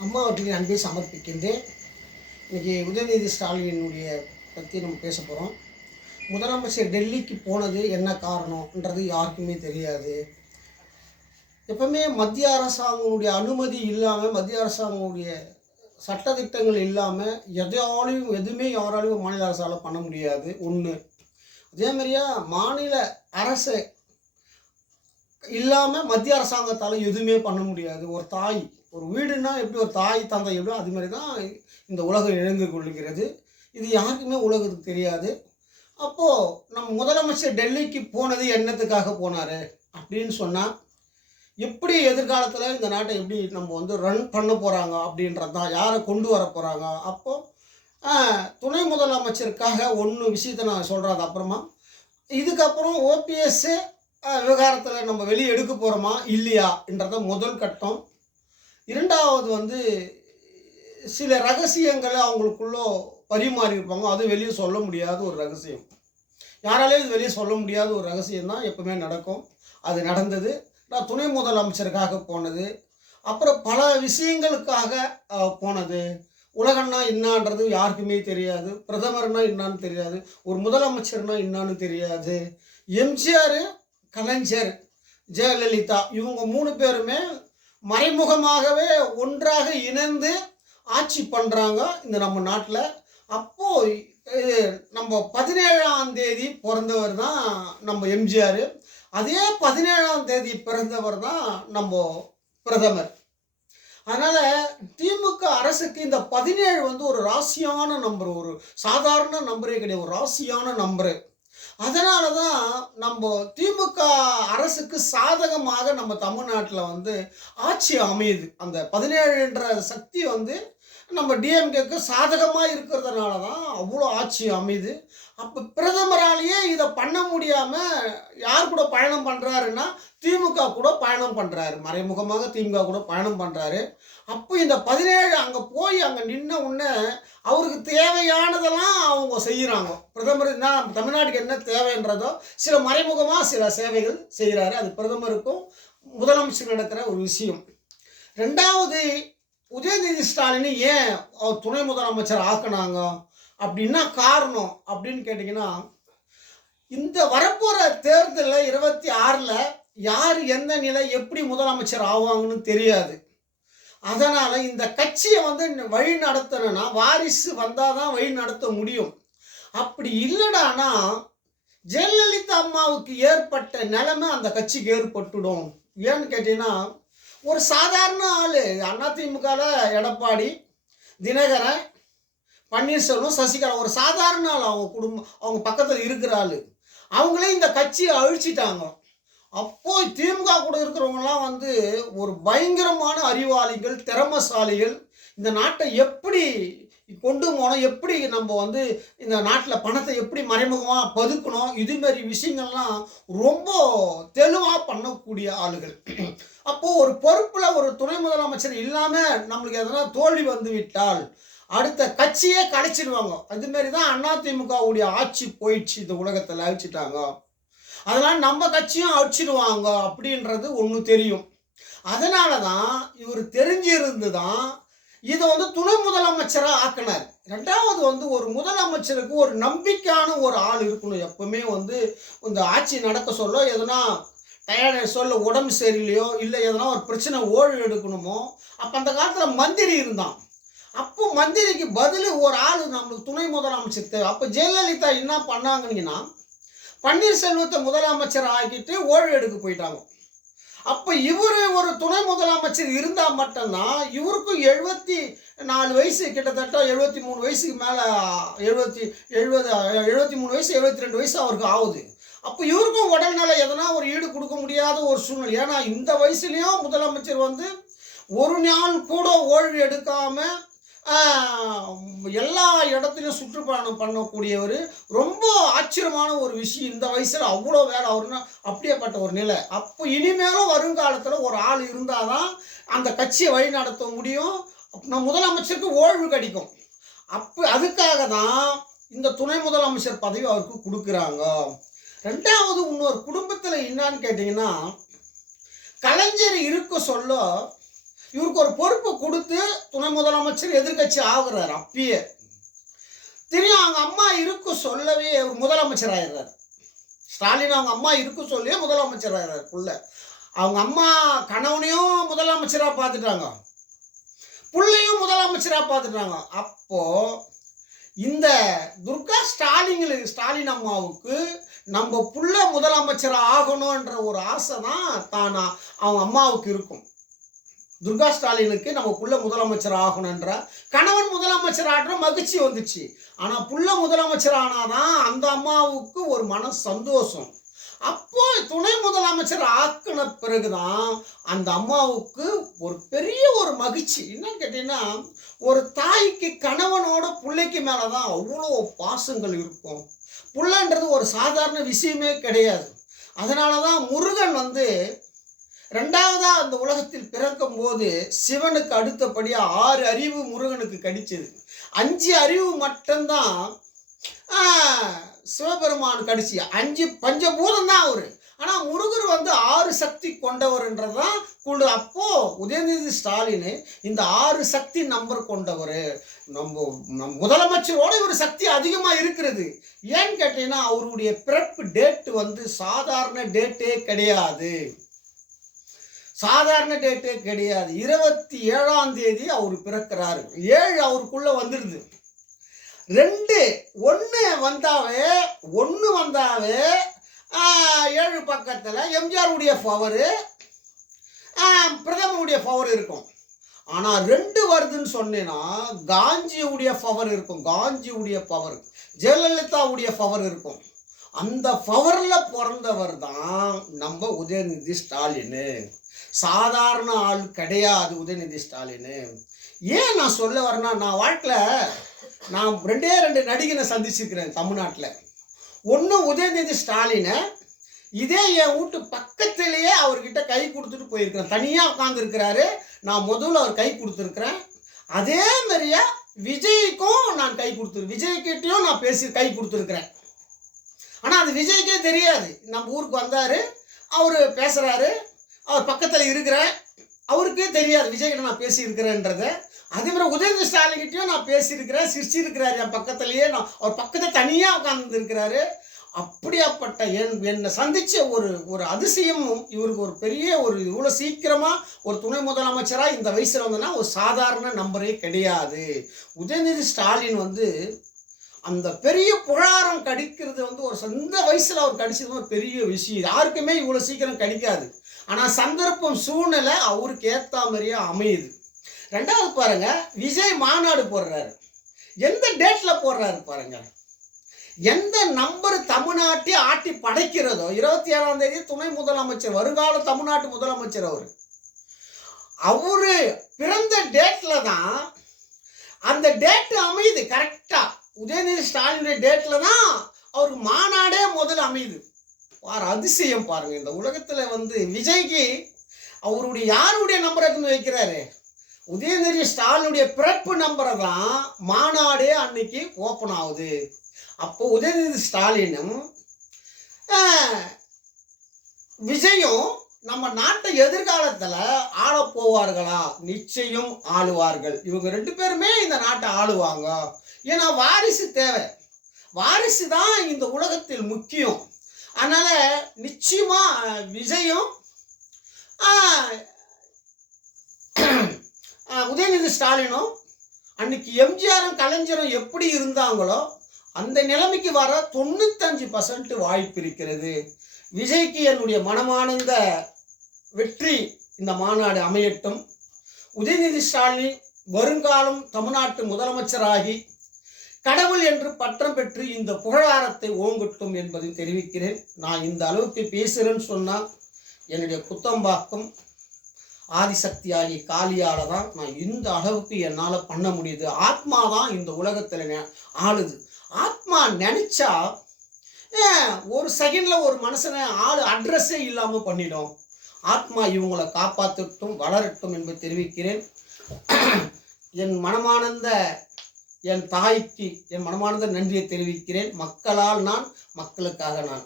அம்மாவற்றுக்கு அன்பை சமர்ப்பிக்கின்றேன். இன்றைக்கி உதயநிதி ஸ்டாலினுடைய பற்றி நம்ம பேச போகிறோம். முதலமைச்சர் டெல்லிக்கு போனது என்ன காரணம்ன்றது யாருக்குமே தெரியாது. எப்பவுமே மத்திய அரசாங்கனுடைய அனுமதி இல்லாமல், மத்திய அரசாங்கனுடைய சட்டத்திட்டங்கள் இல்லாமல் எதுவுமே யாராலையும் மாநில அரசால் பண்ண முடியாது. ஒன்று. அதே மாதிரியா மாநில அரசு இல்லாமல் மத்திய அரசாங்கத்தால் எதுவுமே பண்ண முடியாது. ஒரு வீடுன்னா எப்படி ஒரு தாய் தந்தை எப்படியோ அது மாதிரி தான் இந்த உலகம் இழந்து கொள்கிறது. இது யாருக்குமே உலகத்துக்கு தெரியாது. அப்போது நம்ம முதலமைச்சர் டெல்லிக்கு போனது என்னத்துக்காக போனார் அப்படின்னு சொன்னால், எப்படி எதிர்காலத்தில் இந்த நாட்டை எப்படி நம்ம ரன் பண்ண போகிறாங்க அப்படின்றது தான், யாரை கொண்டு வர போகிறாங்க. அப்போது துணை முதலமைச்சருக்காக விஷயத்தை நான் சொல்கிறது. அப்புறமா இதுக்கப்புறம் ஓபிஎஸ் விவகாரத்தில் நம்ம வெளியே எடுக்க போகிறோமா இல்லையான்றத முதல் கட்டம். இரண்டாவது சில ரகசியங்களை அவங்களுக்குள்ளே பரிமாறி இருப்பாங்க. அது வெளியே சொல்ல முடியாத ஒரு ரகசியம், யாராலையும் இது வெளியே சொல்ல முடியாத ஒரு ரகசியம் தான் எப்பவுமே நடக்கும். அது நடந்தது. நான் துணை முதலமைச்சருக்காக போனது, அப்புறம் பல விஷயங்களுக்காக போனது. உலகம்னா என்னான்றது யாருக்குமே தெரியாது, பிரதமர்னா என்னான்னு தெரியாது, ஒரு முதலமைச்சர்னா என்னான்னு தெரியாது. எம்ஜிஆர், கலைஞர், ஜெயலலிதா இவங்க 3 பேருமே மறைமுகமாகவே ஒன்றாக இணைந்து ஆட்சி பண்ணுறாங்க இந்த நம்ம நாட்டில். அப்போது நம்ம 17ஆம் தேதி பிறந்தவர் தான் நம்ம எம்ஜிஆர். அதே 17ஆம் தேதி பிறந்தவர் தான் நம்ம பிரதமர். அதனால் திமுக அரசுக்கு இந்த 17 ஒரு ராசியான நம்பர், ஒரு சாதாரண நம்பரே கிடையாது, ஒரு ராசியான நம்பரு. அதனால தான் நம்ம திமுக அரசுக்கு சாதகமாக நம்ம தமிழ்நாட்டில் ஆட்சி அமையுது. அந்த 17என்ற சக்தி நம்ம டிஎம்கேக்கு சாதகமாக இருக்கிறதுனால தான் அவ்வளோ ஆட்சி அமையுது. அப்போ பிரதமராலேயே இதை பண்ண முடியாமல் யார் கூட பயணம் பண்ணுறாருன்னா திமுக கூட பயணம் பண்ணுறாரு, மறைமுகமாக திமுக கூட பயணம் பண்ணுறாரு. அப்போ இந்த 17 அங்கே போய் அங்கே நின்ன உடனே அவருக்கு தேவையானதெல்லாம் அவங்க செய்கிறாங்க. பிரதமர் என்ன தமிழ்நாட்டுக்கு என்ன தேவைன்றதோ சில மறைமுகமாக சில சேவைகள் செய்கிறாரு. அது பிரதமருக்கும் முதலமைச்சர் நடக்கிற ஒரு விஷயம். ரெண்டாவது, உதயநிதி ஸ்டாலின் ஏன் அவர் துணை முதலமைச்சர் ஆக்கினாங்க அப்படின்னா காரணம் அப்படின்னு கேட்டிங்கன்னா, இந்த வரப்போகிற தேர்தலில் 26ல் யார் எந்த நிலை எப்படி முதலமைச்சர் ஆவாங்கன்னு தெரியாது. அதனால் இந்த கட்சியை வழி நடத்தணும்னா வாரிசு வந்தால் தான் வழி நடத்த முடியும். அப்படி இல்லைடானா ஜெயலலிதா அம்மாவுக்கு ஏற்பட்ட நிலைமை அந்த கட்சிக்கு ஏற்பட்டுடும். ஏன்னு கேட்டீங்கன்னா, ஒரு சாதாரண ஆள் அதிமுகவில் எடப்பாடி, தினகரன், பன்னீர்செல்வம், சசிகலா ஒரு சாதாரண ஆள், அவங்க குடும்பம் அவங்க பக்கத்தில் இருக்கிற ஆள், அவங்களே இந்த கட்சியை அழிச்சிட்டாங்க. அப்போ திமுக கூட இருக்கிறவங்கலாம் ஒரு பயங்கரமான அறிவாளிகள், திறமசாலிகள். இந்த நாட்டை எப்படி கொண்டு போனோம், எப்படி நம்ம இந்த நாட்டில் பணத்தை எப்படி மறைமுகமாக பதுக்கணும், இதுமாரி விஷயங்கள்லாம் ரொம்ப தெளிவாக பண்ணக்கூடிய ஆளுகள். அப்போது ஒரு பொறுப்பில் ஒரு துணை முதலமைச்சர் இல்லாமல் நம்மளுக்கு எதனா தோல்வி விட்டால் அடுத்த கட்சியே கலைச்சிடுவாங்க. அதுமாரி தான் அதிமுகவுடைய ஆட்சி போயிடுச்சு, இந்த உலகத்தில் அழிச்சிட்டாங்க. அதனால் நம்ம கட்சியும் அழிச்சிடுவாங்க அப்படின்றது ஒன்று தெரியும். அதனால தான் இவர் தெரிஞ்சிருந்து தான் இதை துணை முதலமைச்சராக ஆக்கினார். ரெண்டாவது ஒரு முதலமைச்சருக்கு ஒரு நம்பிக்கையான ஒரு ஆள் இருக்கணும். எப்பவுமே இந்த ஆட்சி நடக்க சொல்ல எதனா டயர்டு சொல்ல உடம்பு சரியில்லையோ இல்லை எதனா ஒரு பிரச்சனை ஓய்வு எடுக்கணுமோ, அப்போ அந்த காலத்தில் மந்திரி இருந்தான். அப்போ மந்திரிக்கு பதில் ஒரு ஆள் நம்மளுக்கு துணை முதலமைச்சர் தேவை. அப்போ ஜெயலலிதா என்ன பண்ணாங்கன்னா பன்னீர்செல்வத்தை முதலமைச்சர் ஆக்கிட்டு ஓய்வு எடுக்க போயிட்டாங்க. அப்போ இவர் ஒரு துணை முதலமைச்சர் இருந்தால் மட்டும்தான் இவருக்கும் 74 வயசு, கிட்டத்தட்ட 73 வயசுக்கு மேலே, 73 வயசு 72 வயசு அவருக்கு ஆகுது. அப்போ இவருக்கும் உடல்நிலை எதனா ஒரு ஈடு கொடுக்க முடியாத ஒரு சூழ்நிலை. ஏன்னா இந்த வயசுலேயும் முதலமைச்சர் ஒரு நாள் கூட ஓய்வு எடுக்காமல் எல்லா இடத்துலையும் சுற்றுப்பயணம் பண்ணக்கூடியவர். ரொம்ப ஆச்சரியமான ஒரு விஷயம், இந்த வயசில் அவ்வளோ வேலை அவருன்னா அப்படியேப்பட்ட ஒரு நிலை. அப்போ இனிமேலும் வருங்காலத்தில் ஒரு ஆள் இருந்தால் தான் அந்த கட்சியை வழி நடத்த முடியும், முதலமைச்சருக்கு ஓய்வு கிடைக்கும். அப்போ அதுக்காக தான் இந்த துணை முதலமைச்சர் பதவி அவருக்கு கொடுக்குறாங்க. ரெண்டாவது, இன்னொரு குடும்பத்தில் என்னான்னு கேட்டிங்கன்னா, கலைஞர் இருக்க சொல்ல இவருக்கு ஒரு பொறுப்பு கொடுத்து துணை முதலமைச்சர் எதிர்கட்சி ஆகுறாரு. அப்பயே தெரியும் அவங்க அம்மா இருக்கு சொல்லவே முதலமைச்சர் ஆயிடுறாரு. ஸ்டாலின் அவங்க அம்மா இருக்கு சொல்லியே முதலமைச்சர் ஆயிடுறாரு. புள்ள அவங்க அம்மா கணவனையும் முதலமைச்சராக பார்த்துட்டாங்க, புள்ளையும் முதலமைச்சராக பார்த்துட்டாங்க. அப்போ இந்த துர்கா ஸ்டாலின் அம்மாவுக்கு நம்ம புள்ள முதலமைச்சர் ஆகணுன்ற ஒரு ஆசை தான் அவங்க அம்மாவுக்கு இருக்கும். துர்கா ஸ்டாலினுக்கு நம்ம புள்ள முதலமைச்சர் ஆகணுன்ற, கணவன் முதலமைச்சர் ஆகிற மகிழ்ச்சி வந்துச்சு. ஆனால் புள்ள முதலமைச்சர் ஆனாதான் அந்த அம்மாவுக்கு ஒரு மன சந்தோஷம். அப்போ துணை முதலமைச்சர் ஆக்கின பிறகுதான் அந்த அம்மாவுக்கு ஒரு பெரிய ஒரு மகிழ்ச்சி. என்னன்னு கேட்டீங்கன்னா, ஒரு தாய்க்கு கணவனோட பிள்ளைக்கு மேலதான் அவ்வளோ பாசங்கள் இருக்கும். புள்ளன்றது ஒரு சாதாரண விஷயமே கிடையாது. அதனாலதான் முருகன் ரெண்டாவதா அந்த உலகத்தில் பிறக்கும் போது சிவனுக்கு அடுத்தபடியா 6 அறிவு முருகனுக்கு கிடைச்சது. 5 அறிவு மட்டும்தான் சிவபெருமான் கடிச்சு. 5 பஞ்சபூதம் தான் அவரு. ஆனா முருகர் 6 சக்தி கொண்டவர்ன்றதான் கொண்டு. அப்போ உதயநிதி ஸ்டாலின் இந்த 6 சக்தி நம்பர் கொண்டவர். நம்ம முதலமைச்சரோட ஒரு சக்தி அதிகமா இருக்கிறது. ஏன்னு கேட்டீங்கன்னா, அவருடைய பிறப்பு டேட் சாதாரண டேட்டே கிடையாது. சாதாரண டேட்டே கிடையாது. 27ஆம் தேதி அவர் பிறக்கிறாரு. 7 அவருக்குள்ள வந்துடுது. 1 வந்தாவே 7 பக்கத்தில் எம்ஜிஆருடைய பவரு, பிரதமருடைய பவர் இருக்கும். ஆனால் 2 வருதுன்னு சொன்னேன்னா காஞ்சியுடைய பவர் இருக்கும். காஞ்சியுடைய பவர், ஜெயலலிதாவுடைய பவர் இருக்கும். அந்த பவரில் பிறந்தவர் தான் நம்ம உதயநிதி ஸ்டாலின். சாதாரண ஆள் கிடையாது உதயநிதி ஸ்டாலின். ஏன் நான் சொல்ல வரேன்னா, நான் வாழ்க்கையில் நான் 2 நடிகனை சந்திச்சிருக்கிறேன் தமிழ்நாட்டில். ஒன்று உதயநிதி ஸ்டாலினை, இதே என் வீட்டு பக்கத்திலேயே அவர்கிட்ட கை கொடுத்துட்டு போயிருக்கிறேன். தனியாக உட்காந்துருக்கிறாரு, நான் முதல்ல அவர் கை கொடுத்துருக்குறேன். அதே மாதிரியா விஜய்க்கும் நான் கை கொடுத்துருக்கேன். விஜய்கிட்டையும் நான் கை கொடுத்துருக்குறேன். ஆனால் அது விஜய்க்கே தெரியாது. நம்ம ஊருக்கு வந்தார், அவர் பேசுகிறாரு, அவர் பக்கத்தில் இருக்கிறேன், அவருக்கே தெரியாது விஜய்கிட்ட நான் பேசியிருக்கிறேன்றதை. அதே மாதிரி உதயநிதி ஸ்டாலின்கிட்டையும் நான் பேசியிருக்கிறேன், சிரிச்சிருக்கிறார் என் பக்கத்துலேயே. நான் அவர் பக்கத்தில் தனியாக உட்காந்துருக்கிறாரு. அப்படியாப்பட்ட என்னை சந்தித்த ஒரு அதிசயமும், இவருக்கு ஒரு பெரிய இவ்வளோ சீக்கிரமாக ஒரு துணை முதலமைச்சராக இந்த வயசில் வந்தோன்னா ஒரு சாதாரண நம்பரே கிடையாது. உதயநிதி ஸ்டாலின் அந்த பெரிய புழாரம் கடிக்கிறது ஒரு இந்த வயசில் அவர் கடிச்சது ஒரு பெரிய விஷயம். யாருக்குமே இவ்வளோ சீக்கிரம் கிடைக்காது. ஆனால் சந்தர்ப்பம் சூழ்நிலை அவருக்கு ஏற்ற மாதிரியே அமையுது. 2வது பாருங்க, விஜய் மாநாடு போடுறாரு. எந்த டேட்ல போடுறாரு பாருங்க. எந்த நம்பர் தமிழ்நாட்டை ஆட்டி படைக்கிறதோ 27ஆம் தேதி துணை முதலமைச்சர், வருங்கால தமிழ்நாட்டு முதலமைச்சர் அவரு பிறந்த டேட்ல தான் அந்த டேட் அமையுது. கரெக்டா உதயநிதி ஸ்டாலினுடைய டேட்ல தான் அவருக்கு மாநாடே முதல்ல அமையுது. அதிசயம் பாருங்க. இந்த உலகத்துல விஜய்க்கு அவருடைய யாருடைய நம்பரை எடுத்து வைக்கிறாரு, உதயநிதி ஸ்டாலினுடைய பிறப்பு நம்பரை தான் மாநாடே அன்னைக்கு ஓப்பன் ஆகுது. அப்போ உதயநிதி ஸ்டாலினும் விஜயும் நம்ம நாட்டை எதிர்காலத்தில் ஆள போவார்களா? நிச்சயம் ஆளுவார்கள். இவங்க 2 பேருமே இந்த நாட்டை ஆளுவாங்க. ஏன்னா வாரிசு தேவை. வாரிசு தான் இந்த உலகத்தில் முக்கியம். அதனால நிச்சயமா விஜயும் உதயநிதி ஸ்டாலினும் அன்னைக்கு எம்ஜிஆரும் கலைஞரும் எப்படி இருந்தாங்களோ அந்த நிலைமைக்கு வர 95% வாய்ப்பு இருக்கிறது. விஜய்க்கு என்னுடைய மனமானந்த வெற்றி இந்த மாநாடு அமையட்டும். உதயநிதி ஸ்டாலின் வருங்காலம் தமிழ்நாட்டு முதலமைச்சராகி கடவுள் என்று பட்டம் பெற்று இந்த புகழாரத்தை ஓங்கட்டும் என்பதை தெரிவிக்கிறேன். நான் இந்த அளவுக்கு பேசுகிறேன்னு சொன்னால் என்னுடைய குத்தம்பாக்கம் ஆதிசக்தியாகி காளியால தான் நான் இந்த அளவுக்கு என்னால் பண்ண முடியுது. ஆத்மா தான் இந்த உலகத்தில் ஆளுது. ஆத்மா நினைச்சா ஒரு செகண்டில் ஒரு மனுஷனை அட்ரஸே இல்லாமல் பண்ணிடும். ஆத்மா இவங்களை காப்பாற்றட்டும், வளரட்டும் என்பதை தெரிவிக்கிறேன். என் மனமானந்த என் தாய்க்கு என் மனமானந்த நன்றியை தெரிவிக்கிறேன். மக்களால் நான், மக்களுக்காக நான்.